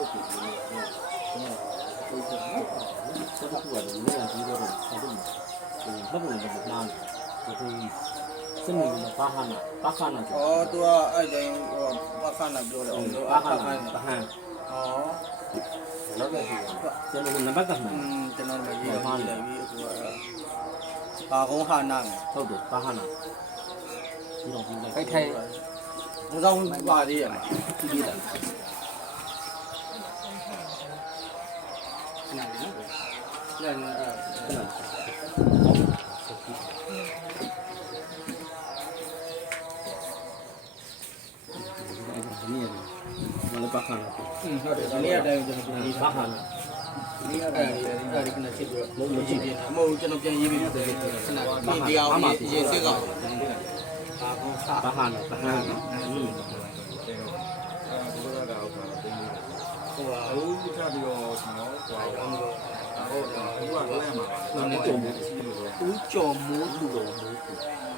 ပုတ်ပြီးနေတယ်ပုတ်တယ်နော်ဆက်တော့ကလည်းနေရာကြီးတော့ဆက်တော့ဘယ်လိုလဲမနာဘူးဒီစနေကဘာခနာအော်သူကအဲ့တိုင်းဟိုဘာခနာပြောတယ်အောင်လို့ဘာခနာအော်နောက်လည်းကျွန်တော်နံပါတ်ကမှန်ကျွန်တော်မရေးပါဘူးလေပြီးအခုဘာကုန်းဟာနာမယ်ဟုတ်တယ်ဘာခနာဒီတော့ဒီလိုက်ထိုက်ဘုရားဝင်ပါသေးရမှာကြည့်ရတာနားနော်မလပါခနာဟုတ်တယ်ဒီနေ့အတိုင်းကျွန်တော်ပြန်ရေးဘာခနာဒီနေ့အတိုင်းဒီကနေ့ချက်ပြီးတော့လုံးချင်းပြမဟုတ်ကျွန်တော်ပြန်ရေးပြီးတော့ခဏဒီတရားရေးစစ်ကောင်ဘာခနာဟိုဟာဦးကြပြီးတော့ကျွန်တော်ဟိုဟုတ်ကလည်းမှာပါဦးကျော်မိုးလူတော်မိုး